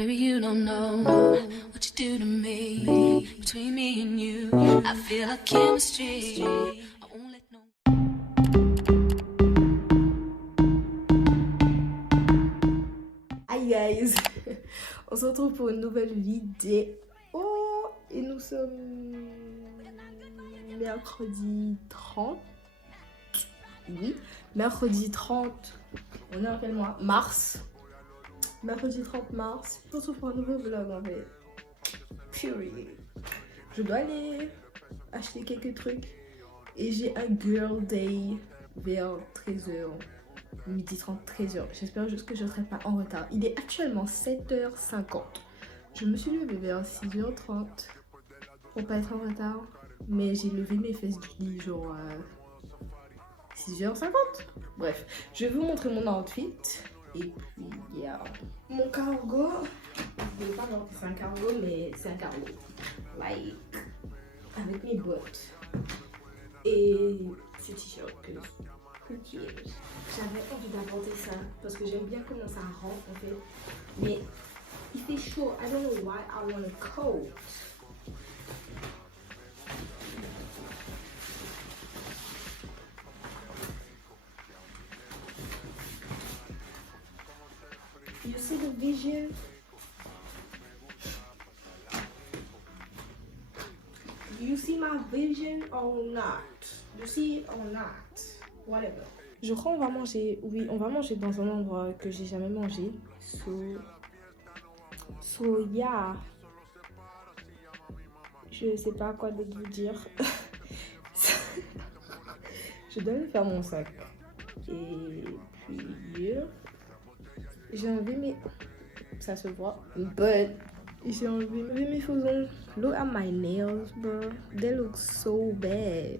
Baby, you don't know what you do to me. Between me and you, I feel like chemistry. I won't let no. Hi guys, on se retrouve pour une nouvelle vidéo et nous sommes mercredi 30. Oui, mercredi 30. On est en quel mois? Mars. Mercredi 30 mars. On se retrouve pour un nouveau vlog en fait. Period. Je dois aller acheter quelques trucs et j'ai un girl day vers 13h. Midi 30, 13h. J'espère juste que je ne serai pas en retard. Il est actuellement 7h50. Je me suis levée vers 6h30 pour pas être en retard. Mais j'ai levé mes fesses du lit genre 6h50. Bref, je vais vous montrer mon outfit. Et puis, yeah. Mon cargo. Je ne vais pas dire que c'est un cargo, mais c'est un cargo. Like, avec mes bottes. Et ce t-shirt que j'avais envie d'apporter ça parce que j'aime bien comment ça rentre en fait. Mais il fait chaud. I don't know why I want a coat. You see the vision? You see my vision or not? You see it or not? Whatever. Je crois qu'on va manger, oui, on va manger dans un endroit que j'ai jamais mangé. So yeah. Je sais pas quoi d'autre vous dire. Je dois aller faire mon sac. Et puis, j'ai enlevé mes... Ça se voit. But, j'ai enlevé mes faux ongles. Look at my nails, bro. They look so bad.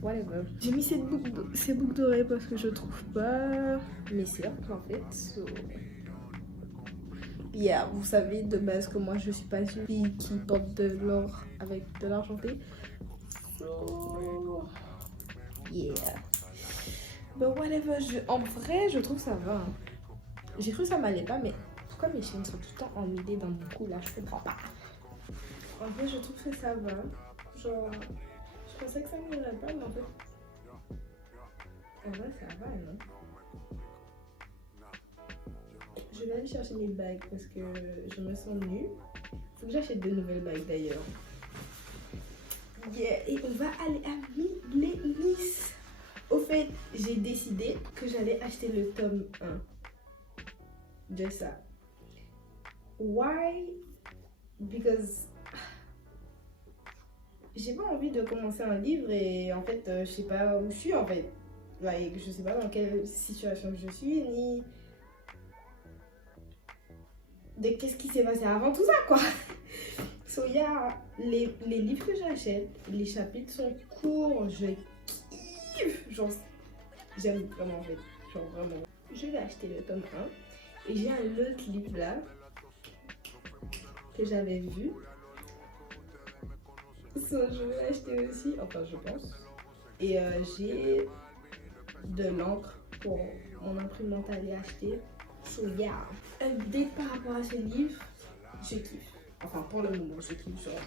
Whatever. J'ai mis ces boucles d'oreilles parce que je trouve pas mes cercles en fait. So... Yeah, vous savez de base que moi je suis pas une fille qui porte de l'or avec de l'argenté. So... Yeah. But whatever, en vrai je trouve ça va. Hein. J'ai cru que ça m'allait pas, mais pourquoi mes chaînes sont tout le temps emmêlées dans mon cou là, je comprends pas. En vrai je trouve que ça va. Genre... Je pensais que ça m'irait pas, mais en fait... En vrai, ça va, non? Je vais aller chercher mes bagues parce que je me sens nue. Faut que j'achète de nouvelles bagues d'ailleurs. Yeah, et on va aller à Nice. Au fait, j'ai décidé que j'allais acheter le tome 1 de ça. Why? Because... j'ai pas envie de commencer un livre et en fait je sais pas où je suis en fait. Like, je sais pas dans quelle situation je suis ni de qu'est-ce qui s'est passé avant tout ça quoi. So yeah, les livres que j'achète, les chapitres sont courts, je kiffe. Genre j'aime vraiment en fait. Genre vraiment. Je vais acheter le tome 1 et j'ai un autre livre là que j'avais vu. So, je vais l'acheter aussi, enfin je pense. Et j'ai de l'encre pour mon imprimante à aller acheter. So yeah. Update par rapport à ce livre, je kiffe. Enfin pour le moment, je kiffe genre.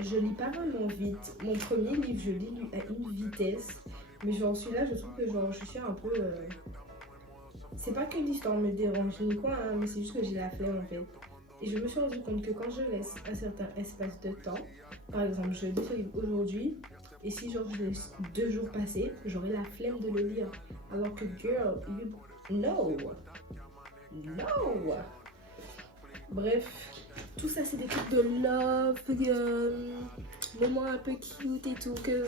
Je lis pas vraiment vite. Mon premier livre, je lis à une vitesse. Mais genre celui-là, je trouve que genre je suis un peu... C'est pas que l'histoire me dérange ni quoi, hein, mais c'est juste que j'ai la flemme en fait. Et je me suis rendu compte que quand je laisse un certain espace de temps, par exemple, je lis ce livre aujourd'hui, et si genre je laisse 2 jours passer, j'aurai la flemme de le lire. Alors que girl, no. Bref, tout ça c'est des trucs de love, moments un peu cute et tout, que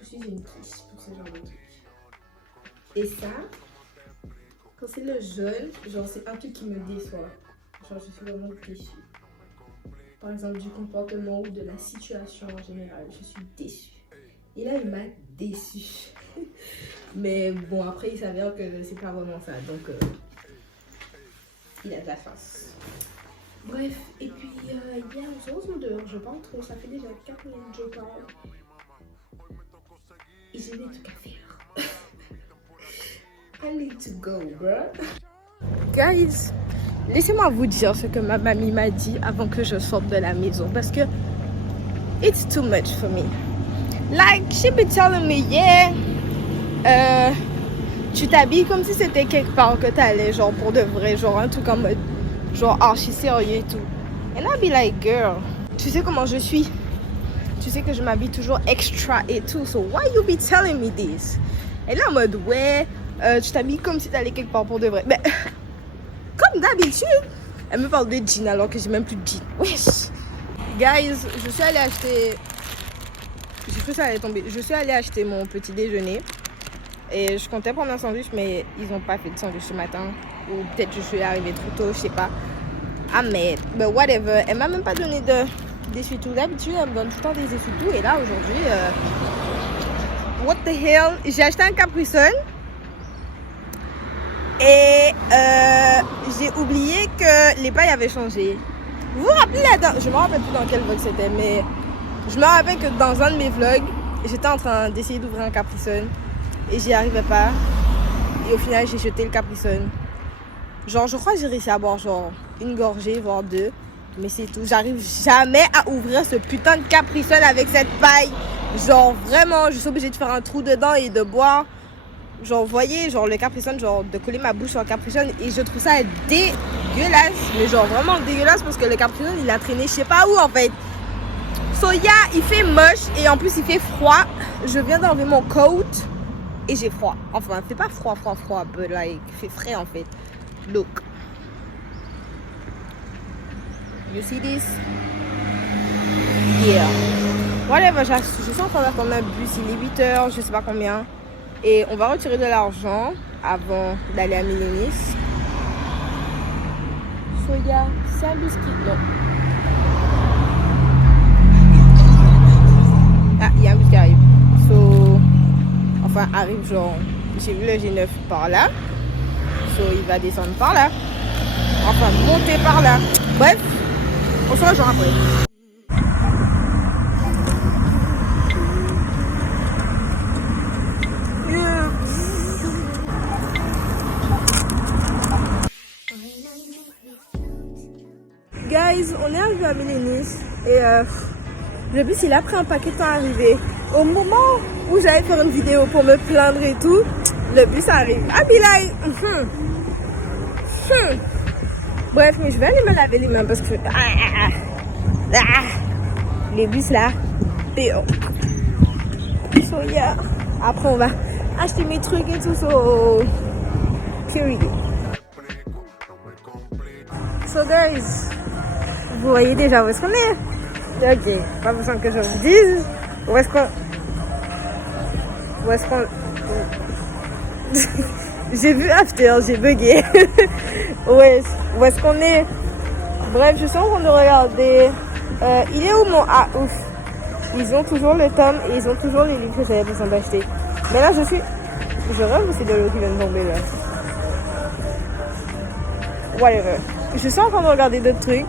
je suis une quiche pour ce genre de trucs. Et ça, quand c'est le jaune, genre c'est un truc qui me déçoit. Genre je suis vraiment déçue. Par exemple du comportement ou de la situation en général, je suis déçue. Et là il m'a déçue. Mais bon après il s'avère que c'est pas vraiment ça, donc il a de la face. Bref, et puis il y a un jour dehors, je parle trop, ça fait déjà 4 minutes que je parle. Et j'ai des trucs à faire. need to go, bro. Guys, laissez-moi vous dire ce que ma mamie m'a dit avant que je sorte de la maison parce que it's too much for me. Like, she be telling me, yeah, tu t'habilles comme si c'était quelque part que t'allais, genre pour de vrai, genre un truc en mode, genre archi sérieux et tout. And I be like, girl, tu sais comment je suis? Tu sais que je m'habille toujours extra et tout, so why you be telling me this? Elle est en mode, ouais, tu t'habilles comme si t'allais quelque part pour de vrai. Mais, comme d'habitude, elle me parle de jeans alors que j'ai même plus de jeans. Wesh. Guys, je suis allée acheter... J'ai cru que ça allait tomber. Je suis allée acheter mon petit déjeuner. Et je comptais prendre un sandwich, mais ils n'ont pas fait de sandwich ce matin. Ou peut-être que je suis arrivée trop tôt, je sais pas. Ah, mais whatever. Elle m'a même pas donné d'essuie-tout. D'habitude, elle me donne tout le temps des essuie-tout. Et là, aujourd'hui, what the hell? J'ai acheté un Capri Sun. Et j'ai oublié que les pailles avaient changé. Vous vous rappelez je me rappelle plus dans quel vlog c'était, mais je me rappelle que dans un de mes vlogs, j'étais en train d'essayer d'ouvrir un Capri Sun et j'y arrivais pas. Et au final, j'ai jeté le Capri Sun. Genre, je crois que j'ai réussi à boire genre une gorgée, voire deux. Mais c'est tout. J'arrive jamais à ouvrir ce putain de Capri Sun avec cette paille. Genre, vraiment, je suis obligée de faire un trou dedans et de boire. Genre, vous voyez, genre le Capri Sun, genre de coller ma bouche sur le Capri Sun. Et je trouve ça dégueulasse. Mais genre vraiment dégueulasse parce que le Capri Sun, il a traîné je sais pas où en fait. So yeah, il fait moche et en plus il fait froid. Je viens d'enlever mon coat et j'ai froid. Enfin, il fait pas froid, but like, il fait frais en fait. Look. You see this? Yeah. Whatever, je suis en train d'attendre un bus, il est 8h, je sais pas combien. Et on va retirer de l'argent avant d'aller à Milenis. Soya, c'est un biscuit. Non. Ah, il y a un bus qui arrive. Enfin, arrive genre... J'ai vu le G9 par là. Il va descendre par là. Enfin, monter par là. Bref, on se rejoint après. Guys, on est arrivé à Milenis et le bus il a pris un paquet de temps à arriver. Au moment où j'allais faire une vidéo pour me plaindre et tout, le bus arrive. Ah, be like, Bref, mais je vais aller me laver les mains parce que les bus là, so yeah. Après on va acheter mes trucs et tout, so period. So guys, vous voyez déjà où est-ce qu'on est? Ok, pas besoin que je vous dise. Où est-ce qu'on... J'ai vu after, j'ai bugué. Où est-ce qu'on est? Bref, je suis en train de regarder. Il est où mon... Ah, ouf. Ils ont toujours le tome et ils ont toujours les livres que j'avais besoin d'acheter. Mais là, je rêve aussi de l'eau qui vient de tomber là. Whatever. Je suis en train de regarder d'autres trucs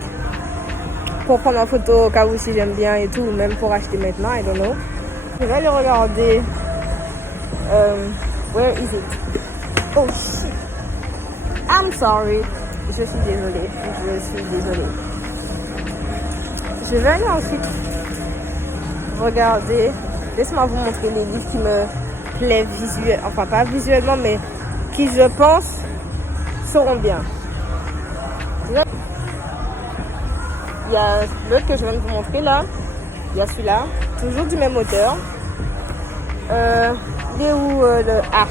pour prendre en photo au cas où si j'aime bien et tout, ou même pour acheter maintenant, I don't know. Je vais aller regarder. Where is it? Oh shit. I'm sorry. Je suis désolée. Je vais aller ensuite regarder. Laissez-moi vous montrer les livres qui me plaisent visuellement. Enfin, pas visuellement, mais qui, je pense, seront bien. Il y a l'autre que je viens de vous montrer là. Il y a celui-là. Toujours du même auteur. Il est où le... Ah.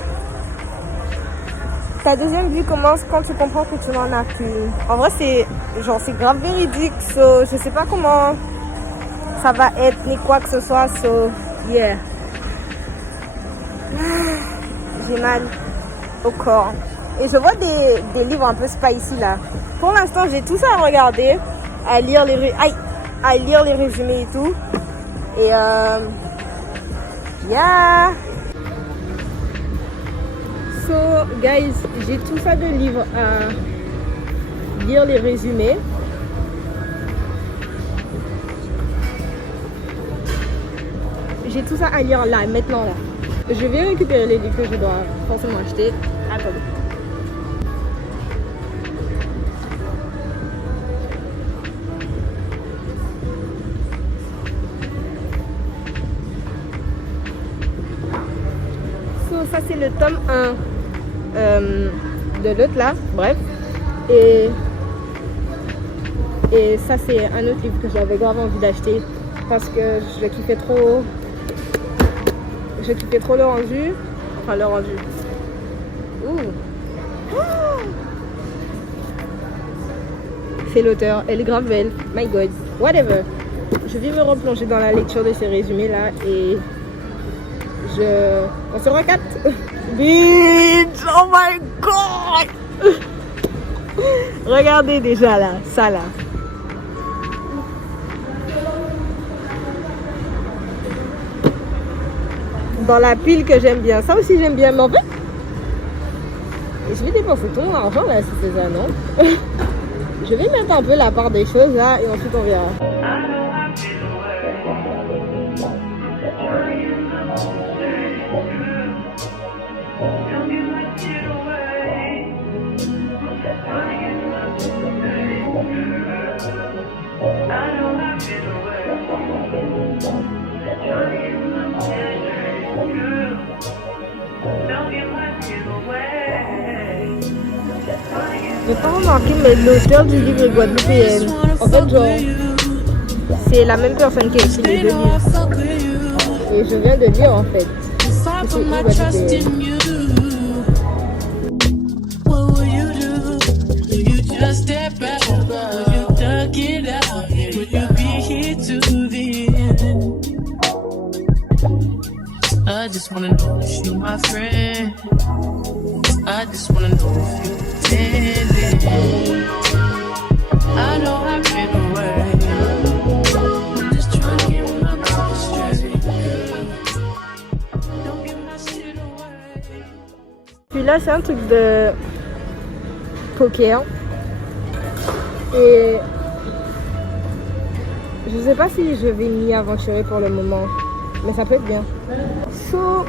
Ta deuxième vie commence quand tu comprends que tu n'en as plus. En vrai, c'est grave véridique. So, je sais pas comment ça va être ni quoi que ce soit. So, yeah. J'ai mal au corps. Et je vois des livres un peu spicy là. Pour l'instant, j'ai tout ça à regarder, à lire les résumés et tout. Et yeah. So guys, j'ai tout ça de livres à lire les résumés. J'ai tout ça à lire là, maintenant là. Je vais récupérer les livres que je dois forcément acheter. Attendez. So, ça c'est le tome 1 de l'autre là, bref. Et ça c'est un autre livre que j'avais grave envie d'acheter parce que je kiffais trop le rendu. Enfin le rendu. Ouh. C'est l'auteur, elle est grave belle. My god, whatever. Je vais me replonger dans la lecture de ces résumés là et on se recapte. Bitch, oh my god. Regardez déjà là, ça là. Dans la pile que j'aime bien, ça aussi j'aime bien, mais en fait, je vais dépenser tout mon argent là, si c'est ça, non? Je vais mettre un peu la part des choses là et ensuite on verra. J'ai pas remarqué, mais l'auteur du livre est guadeloupéenne. En fait, genre, c'est la même personne qui a écrit les deux livres. Et je viens de lire en fait. C'est une guadeloupéenne. I just wanna know if you my friend. I just wanna know if you pretending. I know I've been away. I'm just trying to get my mind straight. Don't give my shit away. Puis là, c'est un truc de poker. Et je sais pas si je vais m'y aventurer pour le moment. Mais ça peut être bien. Faut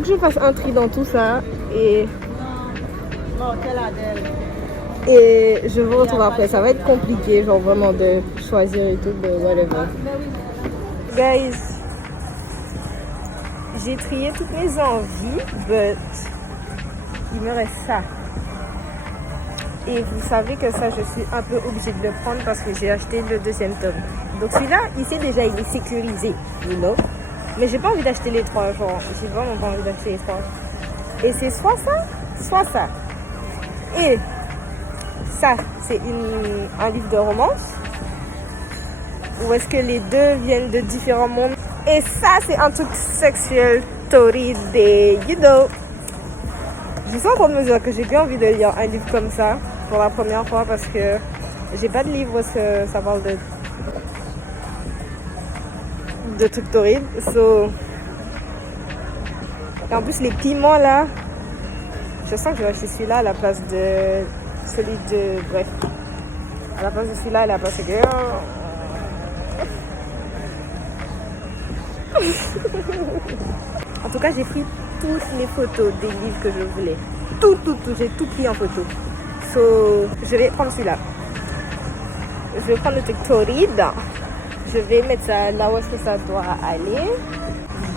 que je fasse un tri dans tout ça et je vous retrouve après. Ça va être compliqué, genre vraiment de choisir et tout, de whatever. Guys, j'ai trié toutes mes envies, but il me reste ça. Et vous savez que ça, je suis un peu obligée de le prendre parce que j'ai acheté le deuxième tome. Donc celui-là, ici déjà, il est sécurisé, you know. Mais j'ai pas envie d'acheter les trois, genre, j'ai vraiment pas envie d'acheter les trois. Et c'est soit ça. Et ça, c'est un livre de romance. Ou est-ce que les deux viennent de différents mondes? Et ça, c'est un truc sexuel, torride, you know. Je sens en mesure que j'ai bien envie de lire un livre comme ça pour la première fois parce que j'ai pas de livre où ça parle de trucs torrides. Et en plus les piments là, je sens que je vais acheter celui-là à la place de celui de... Bref. À la place de celui-là, elle a passé que... En tout cas, j'ai pris toutes les photos des livres que je voulais. Tout. J'ai tout pris en photo. Je vais prendre celui-là. Je vais prendre le truc torride. Je vais mettre ça là où est-ce que ça doit aller.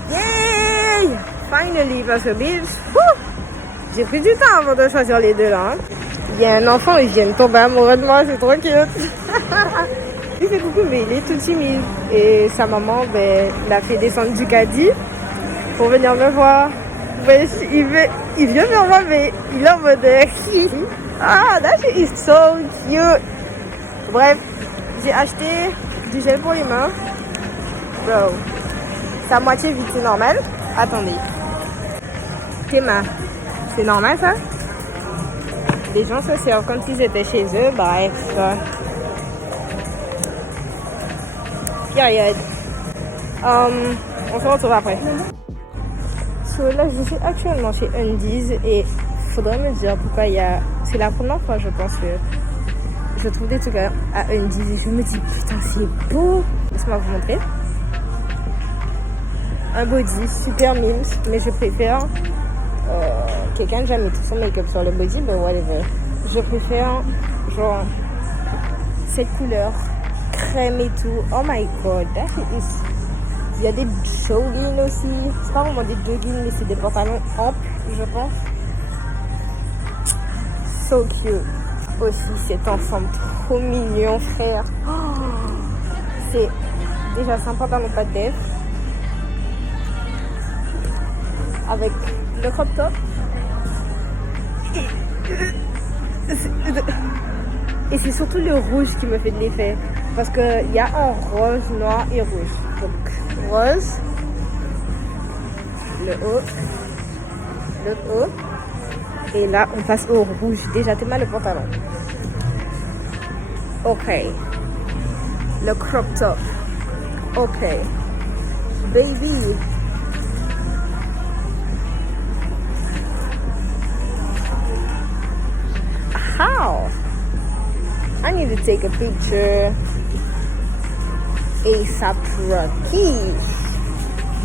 Yay! Finally, parce que bitch, j'ai pris du temps avant de choisir les deux là. Hein. Il y a un enfant, il vient de tomber amoureux de moi, c'est trop cute. Il fait coucou, mais il est tout timide. Et sa maman, l'a fait descendre du caddie pour venir me voir. Mais il vient vers moi, mais il est en mode ah, that shit is so cute. Bref, j'ai acheté du gel pour les mains. Bro, c'est à moitié vide, c'est normal. Attendez. Tes mains, c'est normal ça? Les gens se servent comme s'ils étaient chez eux, bref. Period. On se retrouve après. Là, je suis actuellement chez Undies et faudrait me dire pourquoi il y a... C'est la première fois, je pense, que je trouve des trucs à Undies et je me dis, putain, c'est beau. Laisse-moi vous montrer. un body super mimes, mais je préfère quelqu'un a déjà mis tout son make-up sur le body, mais whatever. Je préfère genre cette couleur crème et tout. Oh my god, that is... Il y a des joggings aussi. C'est pas vraiment des joggings, mais c'est des pantalons amples, je pense. So cute. Aussi cet ensemble trop mignon, frère. Oh, c'est déjà sympa dans nos pattes d'Ève. Avec le crop top. Et c'est surtout le rouge qui me fait de l'effet. Parce qu'il y a un rose, noir et rouge. Donc, rose. Le haut. Et là, on passe au rouge. Déjà, t'es mal le pantalon. Ok. Le crop top. Ok. Baby. How? I need to take a picture. ASAP Rocky.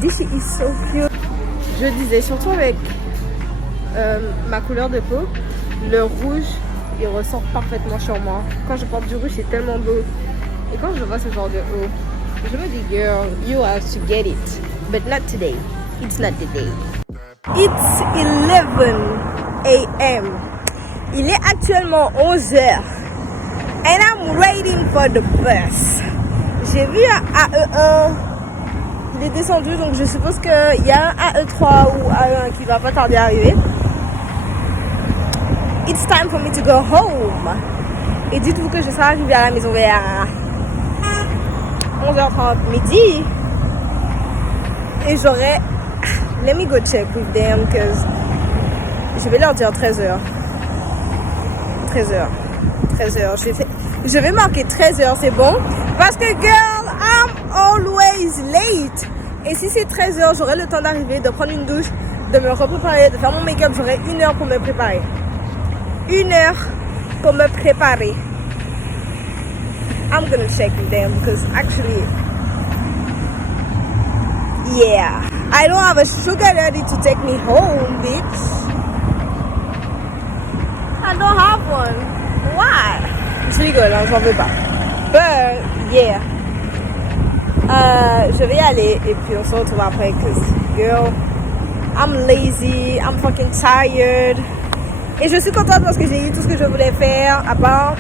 This is so cute. Je disais, surtout avec ma couleur de peau, le rouge, il ressort parfaitement sur moi. Quand je porte du rouge, c'est tellement beau. Et quand je vois ce genre de haut, je me dis, girl, you have to get it. But not today. It's not the day. It's 11 a.m. Il est actuellement 11h. And I'm waiting for the bus. J'ai vu un AE1. Il est descendu, donc je suppose qu'il y a un AE3 ou AE1 qui va pas tarder à arriver. It's time for me to go home. Et dites-vous que je serai arrivée à la maison vers 11h30 midi. Et j'aurai... Let me go check with them, because je vais leur dire 13h. 13h. Je vais marquer 13h, c'est bon? Parce que, girl, I'm always late. Et si c'est 13h, j'aurai le temps d'arriver, de prendre une douche, de me repréparer, de faire mon make-up. J'aurai 1 heure pour me préparer. 1 heure pour me préparer. I'm gonna check with them because actually, yeah, I don't have a sugar daddy to take me home, bitch. I don't have one. Why? Je rigole, hein, j'en veux pas. But, yeah. Je vais y aller et puis on se retrouve après. Cause, girl, I'm lazy, I'm fucking tired. Et je suis contente parce que j'ai eu tout ce que je voulais faire, à part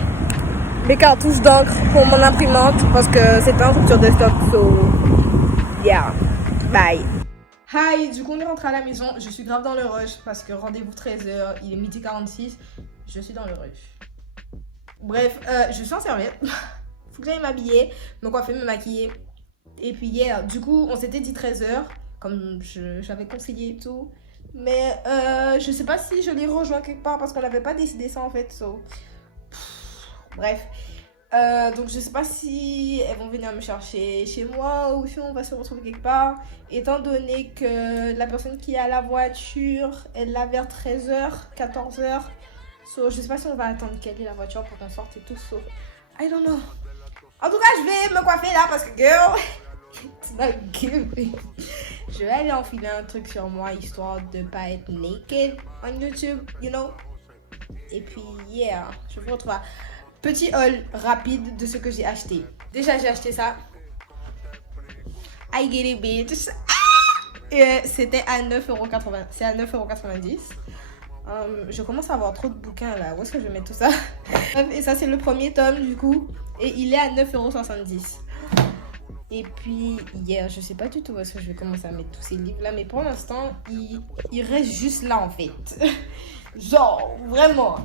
mes cartouches d'encre pour mon imprimante parce que c'est pas en rupture de stock. So, yeah. Bye. Hi, du coup on est rentré à la maison. Je suis grave dans le rush parce que rendez-vous 13h, il est 12h46. Je suis dans le rush. Bref, je suis en serviette. Faut que j'aille m'habiller, me coiffer, me maquiller. Et puis hier, du coup, on s'était dit 13h, comme j'avais conseillé et tout. Mais je sais pas si je les rejoins quelque part parce qu'on n'avait pas décidé ça en fait. So. Bref. Donc je sais pas si elles vont venir me chercher chez moi ou si on va se retrouver quelque part. Étant donné que la personne qui a la voiture, elle l'a vers 13h, 14h. So, je sais pas si on va attendre qu'elle ait la voiture pour qu'on sorte et tout. So, I don't know. En tout cas, je vais me coiffer là parce que girl, it's not giving. Je vais aller enfiler un truc sur moi histoire de pas être naked on YouTube, you know. Et puis, yeah, je vous retrouve. Petit haul rapide de ce que j'ai acheté. Déjà, j'ai acheté ça. I get it, bitch. Et c'était à 9,80€. C'est à 9,90€. Je commence à avoir trop de bouquins là. Où est-ce que je vais mettre tout ça? Et ça, c'est le premier tome du coup. Et il est à 9,70€. Et puis, hier, je sais pas du tout où est-ce que je vais commencer à mettre tous ces livres là. Mais pour l'instant, il reste juste là en fait. Genre, vraiment.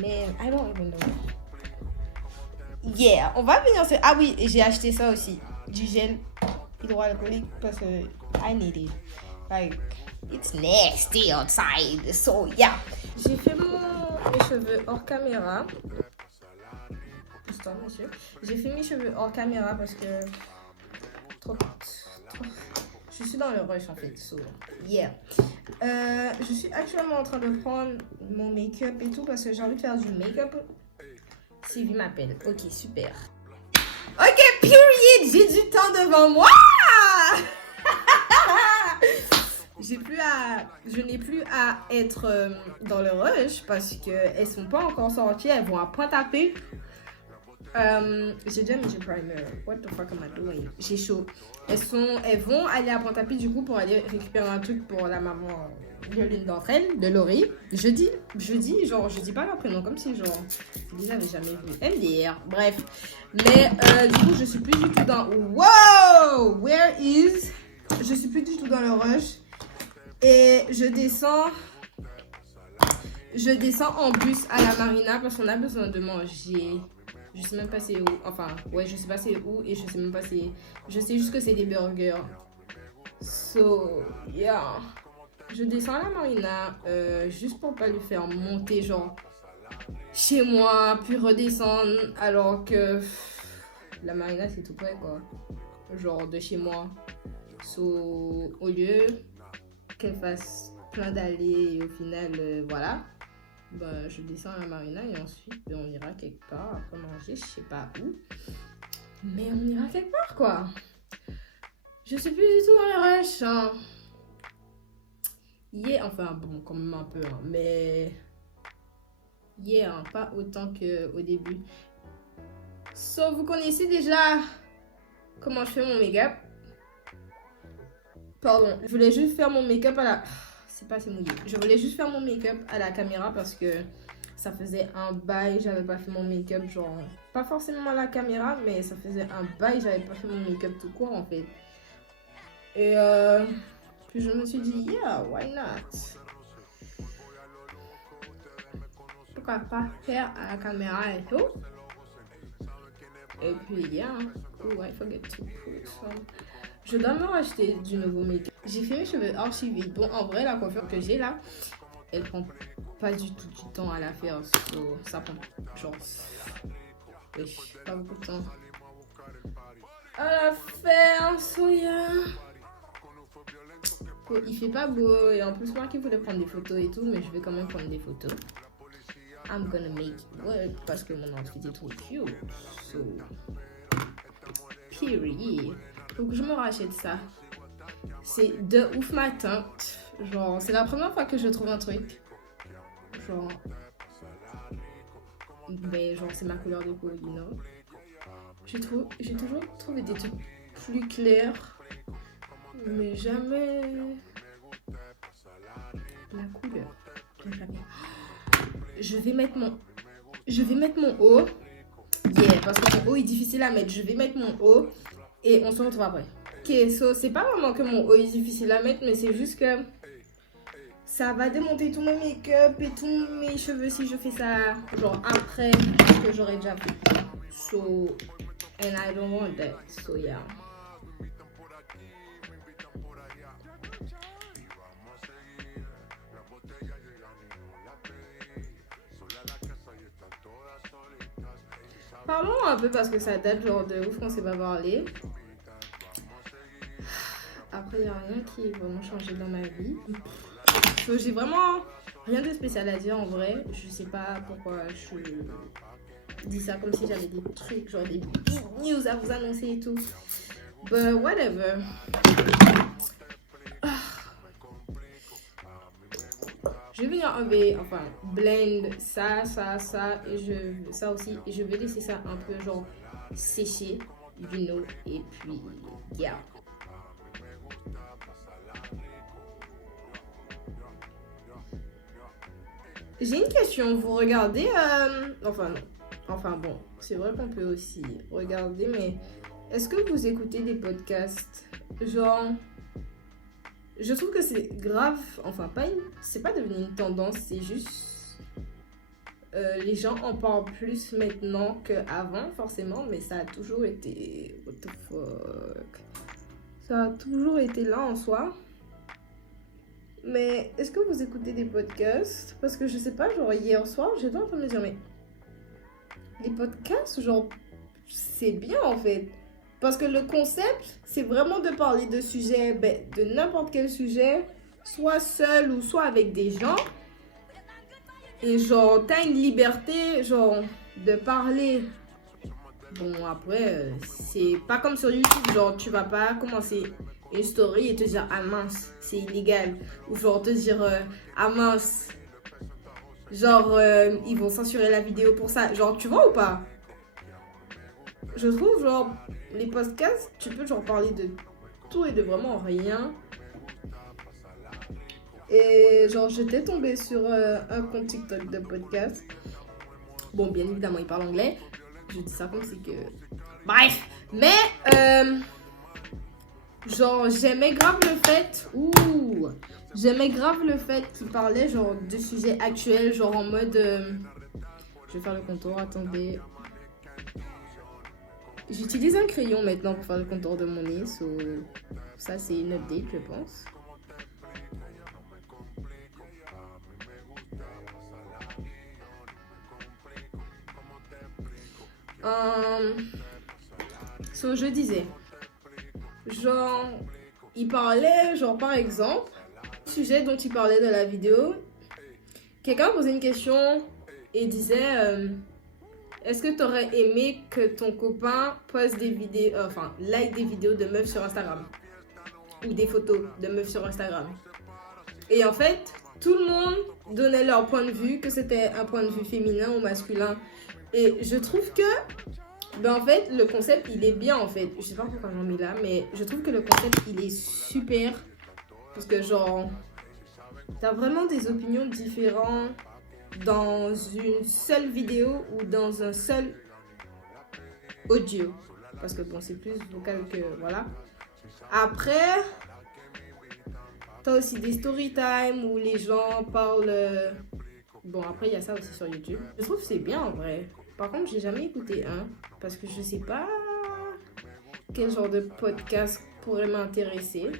Mais I don't even know. Yeah, on va venir sur... Ah oui, et j'ai acheté ça aussi. Du gel hydroalcoolique parce que I need it. Like, it's nasty outside. So, yeah. J'ai fait mes cheveux hors caméra. Stop, monsieur. J'ai fait mes cheveux hors caméra parce que... Trop... Je suis dans le rush en fait. So, yeah. Je suis actuellement en train de prendre mon make-up et tout parce que j'ai envie de faire du make-up. Sylvie m'appelle. Ok, super. Ok, Period, j'ai du temps devant moi. Je n'ai plus à être dans le rush parce qu'elles sont pas encore sorties, elles vont à Pointe-à-Pitre. J'ai déjà mis du primer. What the fuck am I doing? J'ai chaud. Elles vont aller à Pointe-à-Pitre du coup pour aller récupérer un truc pour la maman de l'une d'entre elles, de Laurie. Je dis pas leur prénom comme si genre je l'avais jamais vu. MDR, bref. Mais du coup je suis plus du tout dans wow, where is? Je suis plus du tout dans le rush et je descends en bus à la marina parce qu'on a besoin de manger. Je sais même pas c'est où. Enfin, ouais, je sais pas c'est où et je sais même pas c'est. Je sais juste que c'est des burgers. So, yeah. Je descends à la marina juste pour pas lui faire monter, genre, chez moi, puis redescendre, alors que la marina c'est tout près, quoi. Genre, de chez moi. So, au lieu qu'elle fasse plein d'allées et au final, voilà. Bah, je descends à la marina et ensuite on ira quelque part après manger, je sais pas où. Mais on ira quelque part quoi. Je suis plus du tout dans le rush. Hein. Yeah, enfin bon, quand même un peu. Hein, mais yeah, hein, pas autant qu'au début. So, vous connaissez déjà comment je fais mon make-up. Pardon, je voulais juste faire mon make-up à la... C'est pas assez mouillé. Je voulais juste faire mon make-up à la caméra parce que ça faisait un bail, j'avais pas fait mon make-up, genre, pas forcément à la caméra, mais ça faisait un bail, j'avais pas fait mon make-up tout court en fait. Et puis je me suis dit, yeah, why not? Pourquoi pas faire à la caméra et tout? Et puis, yeah, oh, I forget to put some... Je dois me racheter du nouveau make-up. J'ai fait mes cheveux archi vite. Bon, en vrai, la coiffure que j'ai là, elle prend pas du tout du temps à la faire. So, ça prend genre... Oui, pas beaucoup de temps à la faire. So, yeah. Oh, il fait pas beau. Et en plus, moi qui voulais prendre des photos et tout, mais je vais quand même prendre des photos. I'm gonna make it work parce que mon outfit est trop cute. So, period. Faut que je me rachète ça. C'est de ouf ma teinte. Genre, c'est la première fois que je trouve un truc. Genre. Ben, genre, c'est ma couleur de peau, you know. J'ai toujours trouvé des trucs plus clairs. Mais jamais. La couleur. Jamais. Je vais mettre mon haut. Yeah, parce que mon haut est difficile à mettre. Je vais mettre mon haut. Et on se retrouve après. Ok, so c'est pas vraiment que mon haut est difficile à mettre, mais c'est juste que ça va démonter tout mon make-up et tous mes cheveux si je fais ça genre après que j'aurais déjà fait. So, and I don't want that. So yeah. Parlons un peu parce que ça date genre de ouf qu'on s'est pas parlé. Après, il n'y a rien qui est vraiment changé dans ma vie. J'ai vraiment rien de spécial à dire en vrai. Je sais pas pourquoi je dis ça comme si j'avais des trucs, genre des news à vous annoncer et tout. But whatever. Je vais venir enlever, enfin, blend ça et ça aussi. Et je vais laisser ça un peu genre sécher, you know, et puis, yeah. J'ai une question, vous regardez, enfin bon, c'est vrai qu'on peut aussi regarder, mais est-ce que vous écoutez des podcasts? Genre, je trouve que c'est grave, enfin c'est pas devenu une tendance, c'est juste, les gens en parlent plus maintenant qu'avant forcément, mais ça a toujours été, what the fuck, ça a toujours été là en soi. Mais est-ce que vous écoutez des podcasts? Parce que je sais pas, genre hier soir, j'étais en train de me dire, mais les podcasts, genre, c'est bien en fait. Parce que le concept, c'est vraiment de parler de sujets, de n'importe quel sujet, soit seul ou soit avec des gens. Et genre, t'as une liberté, genre, de parler Bon, après, c'est pas comme sur YouTube, genre, tu vas pas commencer une story et te dire, ah mince, c'est illégal. Ou genre, te dire, ah mince, genre, ils vont censurer la vidéo pour ça. Genre, tu vois ou pas? Je trouve, genre, les podcasts, tu peux, genre, parler de tout et de vraiment rien. Et, genre, j'étais tombée sur un compte TikTok de podcast. Bon, bien évidemment, il parle anglais. Je dis ça comme c'est que... Bref, mais genre j'aimais grave le fait qu'il parlait genre de sujets actuels, genre en mode je vais faire le contour, attendez. J'utilise un crayon maintenant pour faire le contour de mon nez, so ça c'est une update je pense. So, je disais, genre, il parlait, genre par exemple, sujet dont il parlait de la vidéo, quelqu'un posait une question et disait, est-ce que tu aurais aimé que ton copain poste des vidéos, like des vidéos de meufs sur Instagram ou des photos de meufs sur Instagram? Et en fait, tout le monde donnait leur point de vue, que c'était un point de vue féminin ou masculin. Et je trouve que, ben en fait, le concept, il est bien en fait. Je sais pas pourquoi j'en mets là, mais je trouve que le concept, il est super. Parce que genre, t'as vraiment des opinions différentes dans une seule vidéo ou dans un seul audio. Parce que bon, c'est plus vocal que, voilà. Après, t'as aussi des story time où les gens parlent... Bon, après, il y a ça aussi sur YouTube. Je trouve que c'est bien en vrai. Par contre, j'ai jamais écouté un parce que je sais pas quel genre de podcast pourrait m'intéresser.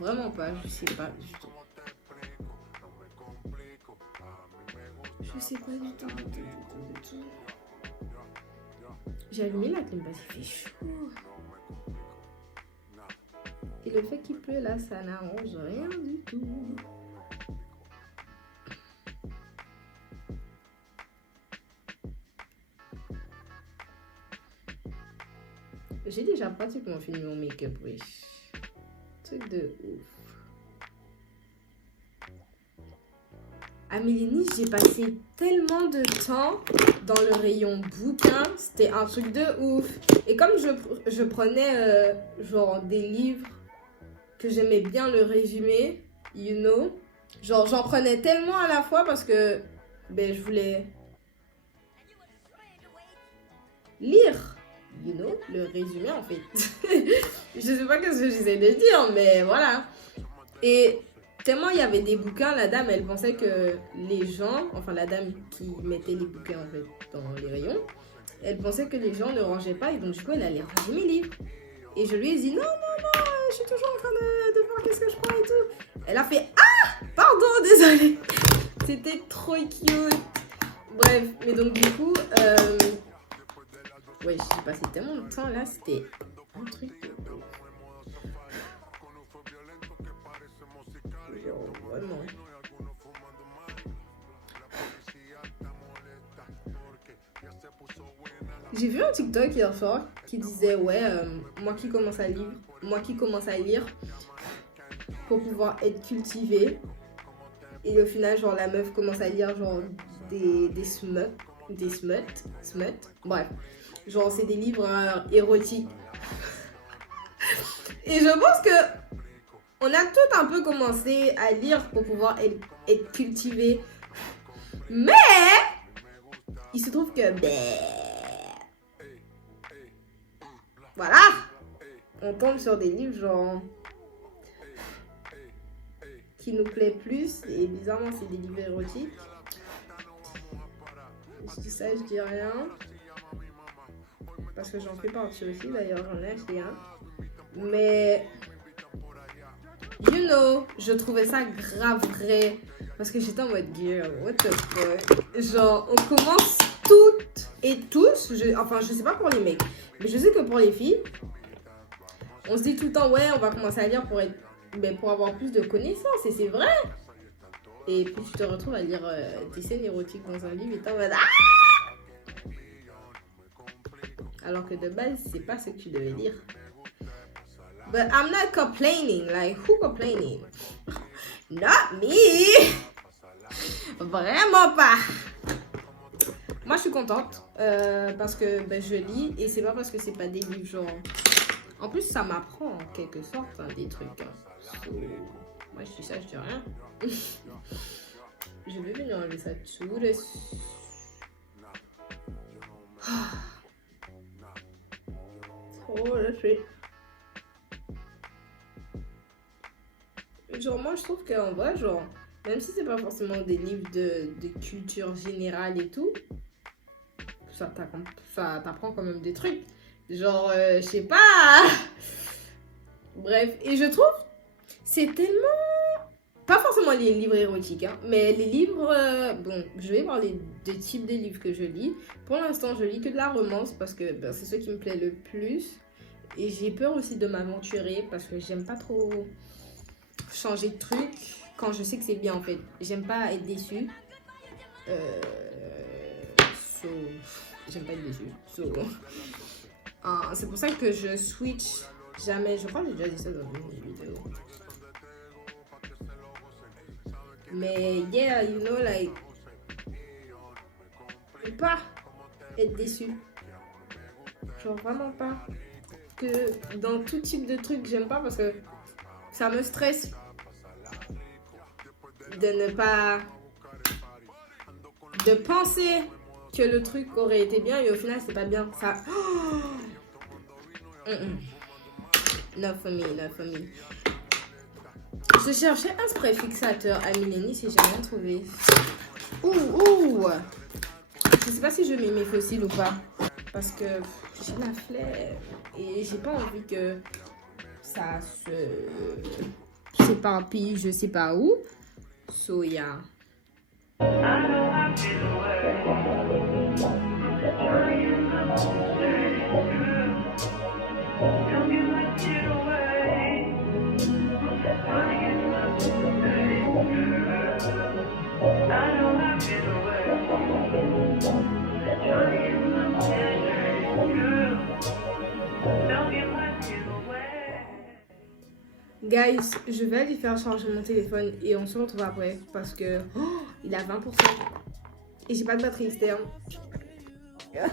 Vraiment pas, je sais pas du tout. Je sais pas du tout. J'ai allumé la clim parce qu'il fait chaud. Et le fait qu'il pleut là, ça n'arrange rien du tout. J'ai déjà pratiquement fini mon make-up, wesh. Truc de ouf. À Mélanie, j'ai passé tellement de temps dans le rayon bouquin. C'était un truc de ouf. Et comme je prenais genre des livres que j'aimais bien le résumé, you know. Genre j'en prenais tellement à la fois parce que ben, je voulais lire. You know, le résumé en fait. Je sais pas ce que j'essaie de dire, mais voilà. Et tellement il y avait des bouquins, la dame, elle pensait que les gens, enfin la dame qui mettait les bouquins en fait dans les rayons, elle pensait que les gens ne rangeaient pas et donc du coup elle allait ranger mes livres. Et je lui ai dit non, je suis toujours en train de voir qu'est-ce que je prends et tout. Elle a fait ah, pardon, désolée. C'était trop cute. Bref, mais donc du coup... Ouais, j'ai passé tellement de temps là, c'était un truc de ouf. Genre, vraiment. J'ai vu un TikTok hier soir qui disait ouais, moi qui commence à lire pour pouvoir être cultivée. Et au final, genre la meuf commence à lire genre des smut. Bref. Genre, c'est des livres érotiques. Et je pense que on a tout un peu commencé à lire pour pouvoir être cultivé. Mais il se trouve que voilà, on tombe sur des livres genre qui nous plaît plus. Et bizarrement, c'est des livres érotiques. Je dis ça, je dis rien. Parce que j'en fais partie aussi, d'ailleurs j'en ai acheté un. Mais, you know, je trouvais ça grave vrai. Parce que j'étais en mode, girl, what the fuck. Genre, on commence toutes et tous, je sais pas pour les mecs, mais je sais que pour les filles, on se dit tout le temps, ouais, on va commencer à lire pour avoir plus de connaissances. Et c'est vrai. Et puis tu te retrouves à lire des scènes érotiques dans un livre et t'es en mode, ah! Alors que de base, c'est pas ce que tu devais dire. But I'm not complaining. Like, who complaining? Not me. Vraiment pas. Moi, je suis contente parce que je lis et c'est pas parce que c'est pas des livres genre. En plus, ça m'apprend en quelque sorte des trucs. So, moi, je dis ça, je dis rien. Je vais venir enlever ça tout de suite. Oh, le fait. Genre, moi, je trouve qu'en vrai, genre, même si c'est pas forcément des livres de culture générale et tout, ça t'apprend quand même des trucs. Genre, je sais pas. Bref, et je trouve, c'est tellement... Pas forcément les livres érotiques, hein, mais les livres... bon, je vais parler des types de livres que je lis. Pour l'instant, je lis que de la romance parce que c'est ce qui me plaît le plus. Et j'ai peur aussi de m'aventurer parce que j'aime pas trop changer de truc quand je sais que c'est bien en fait. J'aime pas être déçue. J'aime pas être déçue. C'est pour ça que je switch jamais. Je crois que j'ai déjà dit ça dans une vidéo. Mais yeah, you know, like, je peux pas être déçue. Genre vraiment pas. Que dans tout type de truc, j'aime pas parce que ça me stresse de ne pas... de penser que le truc aurait été bien et au final c'est pas bien. Ça... Not for me, not for me. Je cherchais un spray fixateur à Mileni et j'ai rien trouvé. Ouh. Je sais pas si je mets mes fossiles ou pas. Parce que j'ai la flemme. Et j'ai pas envie que ça s'éparpille je sais pas où. So yeah. Guys, je vais aller faire charger mon téléphone et on se retrouve après parce que il a 20% et j'ai pas de batterie externe. I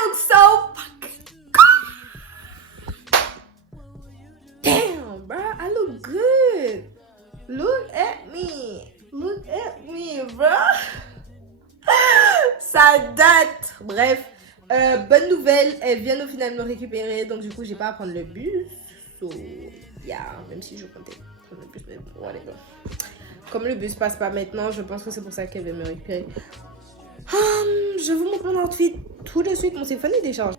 look so fucking good. Damn, bro, I look good. Look at me, bro. Ça date. Bref, bonne nouvelle, elle vient au final me récupérer, donc du coup j'ai pas à prendre le bus. So, yeah, même si je comptais prendre le bus, mais bon, whatever. Comme le bus passe pas maintenant, je pense que c'est pour ça qu'elle veut me récupérer. Je vous montre mon outfit tout de suite. Mon téléphone est déchargé.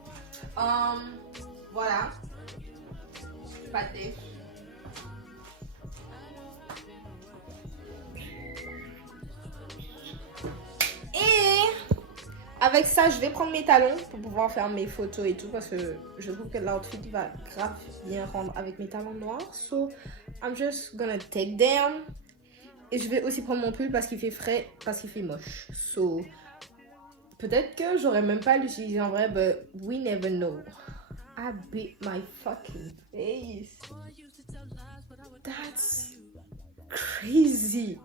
Voilà. Pâté. Et avec ça, je vais prendre mes talons pour pouvoir faire mes photos et tout parce que je trouve que l'outfit va grave bien rendre avec mes talons noirs. So, I'm just gonna take them. Et je vais aussi prendre mon pull parce qu'il fait frais, parce qu'il fait moche. So, peut-être que j'aurais même pas l'utiliser en vrai, but we never know. I beat my fucking face. That's crazy.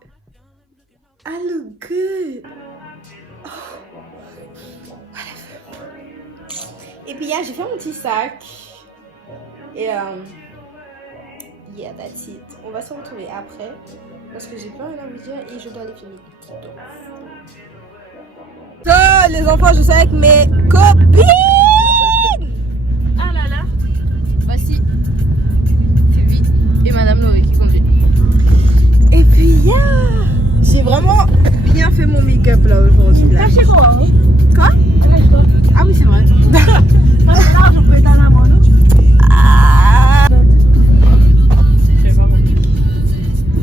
I look good. Oh, whatever. Et puis, j'ai fait mon petit sac. Et, yeah, that's it. On va se retrouver après. Parce que j'ai pas rien à vous dire et je dois aller filmer TikTok. So, les enfants, je suis avec mes copines. Ah là là. Voici Phoebe et Madame Laurie qui conduit. Et puis, yeah, j'ai vraiment bien fait mon make-up là aujourd'hui. Là. Quoi? Ah oui, c'est vrai. Ah.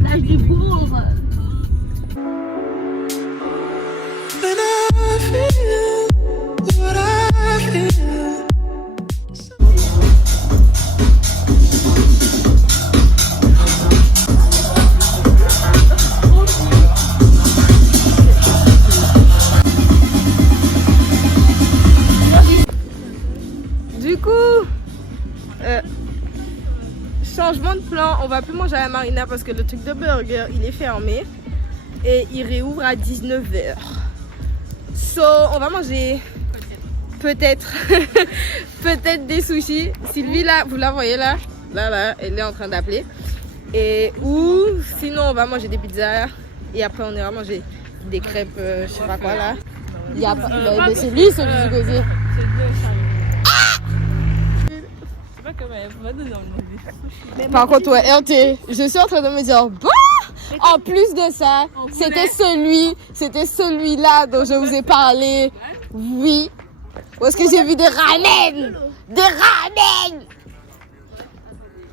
L'âge des pauvres. When I feel what I feel. Du coup, changement de plan, on va plus manger à la marina parce que le truc de burger il est fermé et il réouvre à 19h. So, on va manger peut-être peut-être des sushis. Sylvie là, vous la voyez là, elle est en train d'appeler. Et ou sinon on va manger des pizzas et après on ira manger des crêpes, je sais pas quoi là. Il y a pas, c'est lui celui du gosier. Par contre, ouais, RT, je suis en train de me dire, bah, en plus de ça, c'était celui-là dont je vous ai parlé. Oui. Parce que j'ai vu des ramen. Des ramen.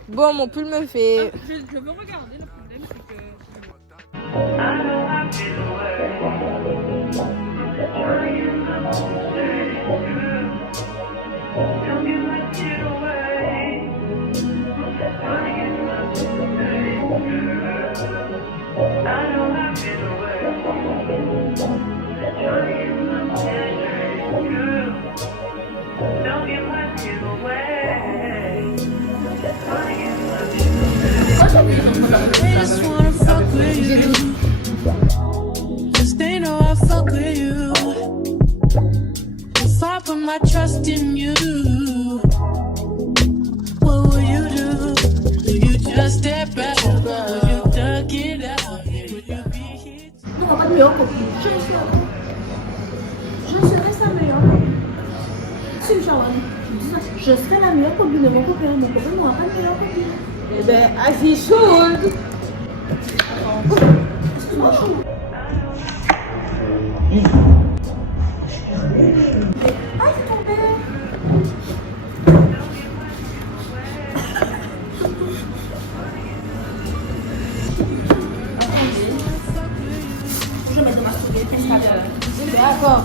Bon, mon pull me fait... Je veux regarder, le problème c'est que... They just wanna fuck with you. Just they know I fuck with you. If I put my trust in you, what will you do? Will you just step back? Will you duck it out? Will you be here? Non, pas de meilleure copine. Je serai sa meilleure copine. Si je dis ça, je serai la meilleure copine de mon copain. Mon copain n'aura pas de meilleure copine. Eh ben, as he should. Excuse-moi, chou. Ah, c'est tombé. Je vais mettre ma souris. D'accord.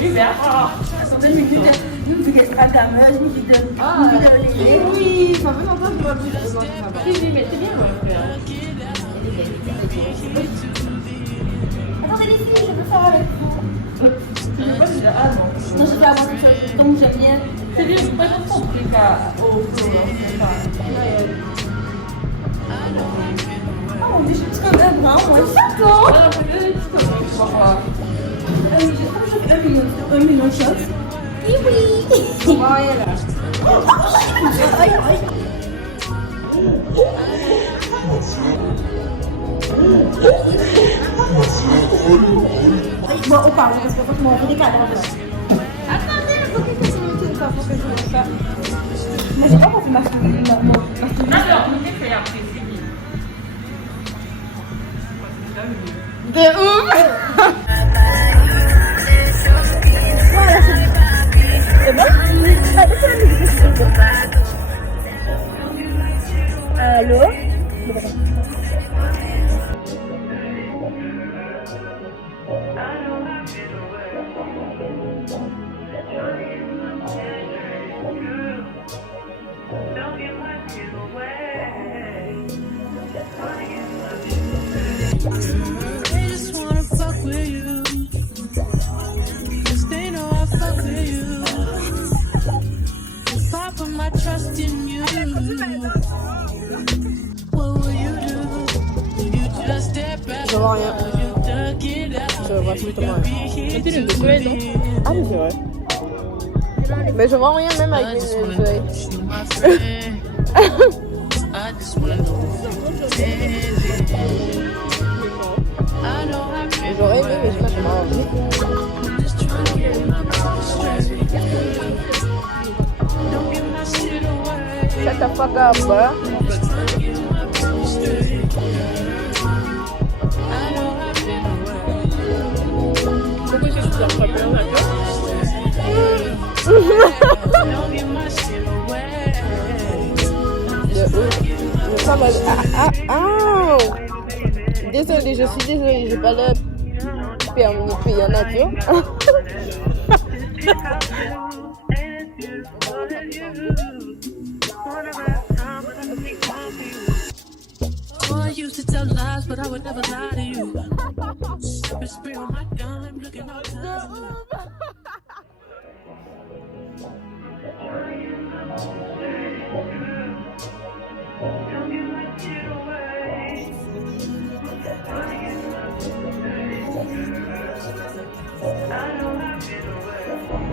Oui, mais alors, une musique Instagrammeuse, une musique de Oui, ça fait longtemps que je vois plus de ça. Oui, mais c'est bien, ouais. Attendez les filles, je peux faire avec vous. Non, je vais avoir quelque chose, donc j'aime bien. C'est bien, je présente ton truc au flow. Oh mon dieu, je suis un brin, moi, j'attends. J'espère que je fais 1 million de shots. Oui, oui. Ouais, là. Bon, on parle parce que franchement, on fait des cadres. Attendez, il faut que je fasse ça. Mais j'ai pas compris ma souris. Alors, on fait après, c'est bien. De ouf. C'est bon? Allô? They just wanna fuck with you. Just they know I fuck with you. If I put my trust in you, what will you do? Will you just step back? Je vois rien. Will you duck it out? Je vois strictement rien. C'était le souhait, non? Ah mais c'est vrai. Mais je vois rien même I avec just mes wanna know yeux. if you my friend. I just wanna know if you pretending. I know I've been J'aurais aimé mais je sais pas comment. just trying to get my mind straight. Don't give my shit away. Shut the fuck up, bro. Trying to get my mind straight. I know I've been away. Pourquoi je suis la première, d'accord? Don't give my shit away. De ouf. Je sens mal. Ah. Désolée, je suis désolée, j'ai pas le permis de payer en nature. Boy, I used to tell lies, but I would never lie to you. But spray on my gun, looking all good.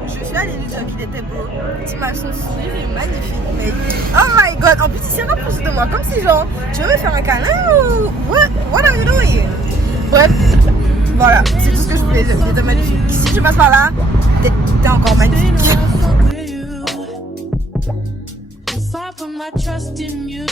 Je suis allée lui dire qu'il était beau. Tu m'as son sourire est magnifique, mec. Oh my god, en plus il s'est rapproché de moi comme si genre tu veux me faire un câlin ou what are you doing? Bref, voilà, c'est tout ce que je voulais dire. T'es magnifique. Si tu passes par là, t'es encore magnifique. If I put my trust in you,